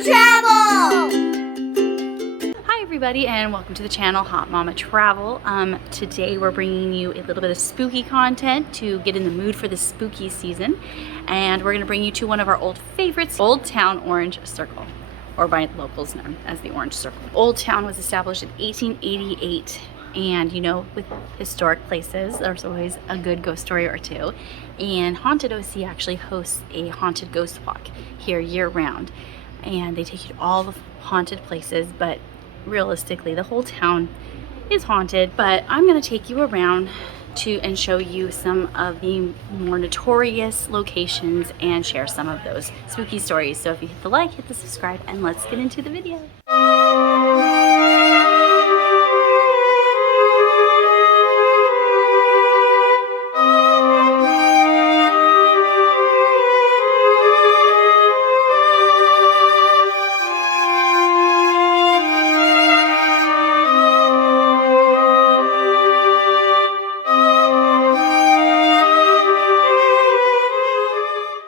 HotMamaTravel! Hi everybody and welcome to the channel Hot Mama Travel. Today we're bringing you a little bit of spooky content to get in the mood for the spooky season. And we're going to bring you to one of our old favorites, Old Towne Orange Circle, or by locals known as the Orange Circle. Old Towne was established in 1888. And you know, with historic places, there's always a good ghost story or two. And Haunted OC actually hosts a haunted ghost walk here year round. And they take you to all the haunted places, but realistically, the whole town is haunted. But I'm gonna take you around and show you some of the more notorious locations and share some of those spooky stories. So if you hit the like, hit the subscribe, and let's get into the video.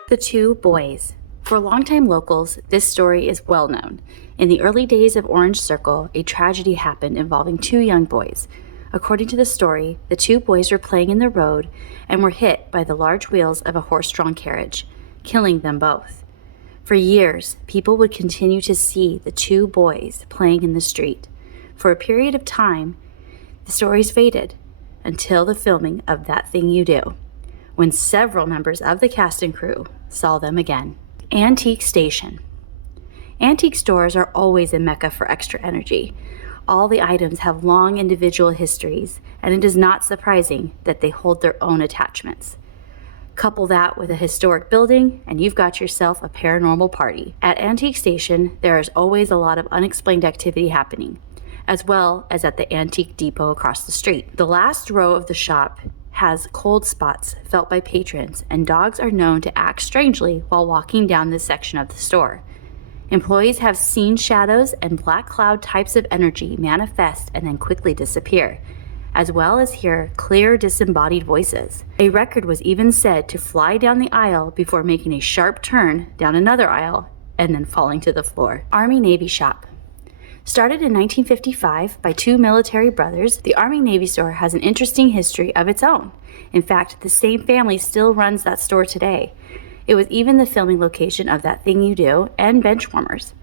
The Two Boys. For longtime locals, this story is well known. In the early days of Orange Circle, a tragedy happened involving two young boys. According to the story, the two boys were playing in the road and were hit by the large wheels of a horse-drawn carriage, killing them both. For years, people would continue to see the two boys playing in the street. For a period of time, the stories faded until the filming of That Thing You Do, when several members of the cast and crew saw them again. Antique Station. Antique stores are always a mecca for extra energy. All the items have long individual histories, and it is not surprising that they hold their own attachments. Couple that with a historic building, and you've got yourself a paranormal party. At Antique Station, there is always a lot of unexplained activity happening, as well as at the Antique Depot across the street. The last row of the shop has cold spots felt by patrons, and dogs are known to act strangely while walking down this section of the store. Employees have seen shadows and black cloud types of energy manifest and then quickly disappear, as well as hear clear disembodied voices. A record was even said to fly down the aisle before making a sharp turn down another aisle and then falling to the floor. Army-Navy shop. Started in 1955 by two military brothers, the Army-Navy store has an interesting history of its own. In fact, the same family still runs that store today. It was even the filming location of That Thing You Do and Benchwarmers.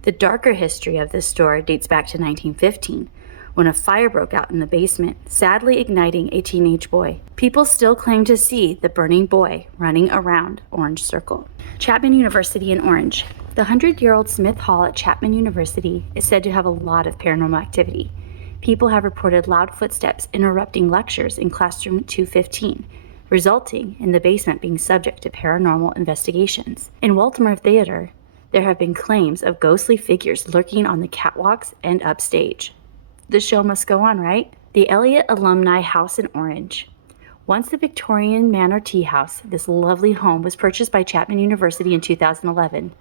The darker history of this store dates back to 1915, when a fire broke out in the basement, sadly igniting a teenage boy. People still claim to see the burning boy running around Orange Circle. Chapman University in Orange. The 100-year-old Smith Hall at Chapman University is said to have a lot of paranormal activity. People have reported loud footsteps interrupting lectures in classroom 215, resulting in the basement being subject to paranormal investigations. In Waltham Theater, there have been claims of ghostly figures lurking on the catwalks and upstage. The show must go on, right? The Elliot Alumni House in Orange. Once the Victorian Manor Tea House, this lovely home was purchased by Chapman University in 2011.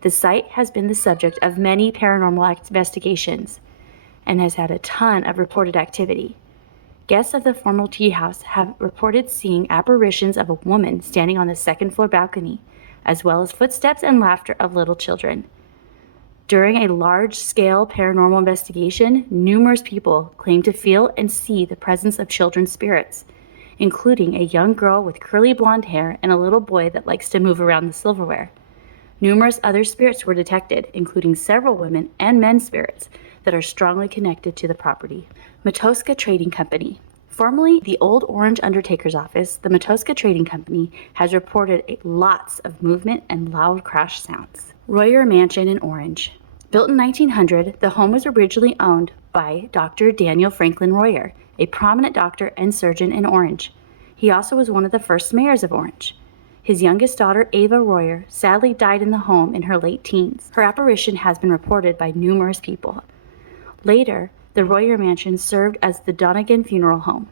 The site has been the subject of many paranormal investigations and has had a ton of reported activity. Guests of the former tea house have reported seeing apparitions of a woman standing on the second-floor balcony, as well as footsteps and laughter of little children. During a large-scale paranormal investigation, numerous people claim to feel and see the presence of children's spirits, including a young girl with curly blonde hair and a little boy that likes to move around the silverware. Numerous other spirits were detected, including several women and men spirits that are strongly connected to the property. Matoska Trading Company. Formerly the Old Orange Undertaker's Office, the Matoska Trading Company has reported lots of movement and loud crash sounds. Royer Mansion in Orange. Built in 1900, the home was originally owned by Dr. Daniel Franklin Royer, a prominent doctor and surgeon in Orange. He also was one of the first mayors of Orange. His youngest daughter, Ava Royer, sadly died in the home in her late teens. Her apparition has been reported by numerous people. Later, the Royer Mansion served as the Donegan Funeral Home.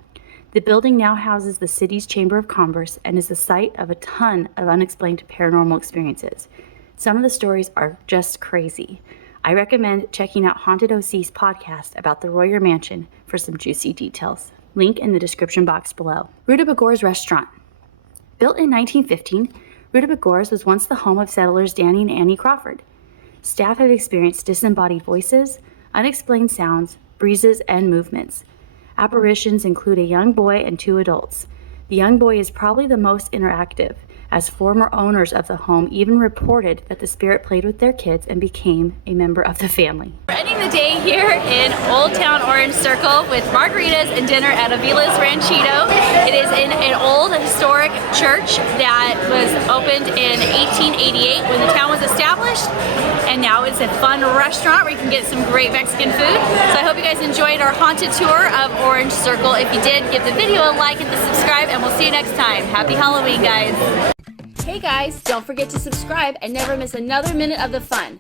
The building now houses the city's Chamber of Commerce and is the site of a ton of unexplained paranormal experiences. Some of the stories are just crazy. I recommend checking out Haunted OC's podcast about the Royer Mansion for some juicy details. Link in the description box below. Rutabegorz Restaurant. Built in 1915, Rutabegorz was once the home of settlers Danny and Annie Crawford. staff have experienced disembodied voices, unexplained sounds, breezes, and movements. Apparitions include a young boy and 2 adults. The young boy is probably the most interactive, as former owners of the home even reported that the spirit played with their kids and became a member of the family. We're ending the day here in Old Towne Orange Circle with margaritas and dinner at Avilas Ranchito. It is in an old historic church that was opened in 1888 when the town was established, and now it's a fun restaurant where you can get some great Mexican food. So I hope you guys enjoyed our haunted tour of Orange Circle. If you did, give the video a like and subscribe, and we'll see you next time. Happy Halloween, guys. Hey guys, don't forget to subscribe and never miss another minute of the fun.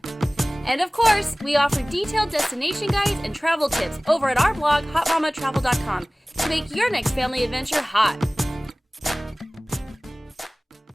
And of course, we offer detailed destination guides and travel tips over at our blog, HotMamaTravel.com, to make your next family adventure hot.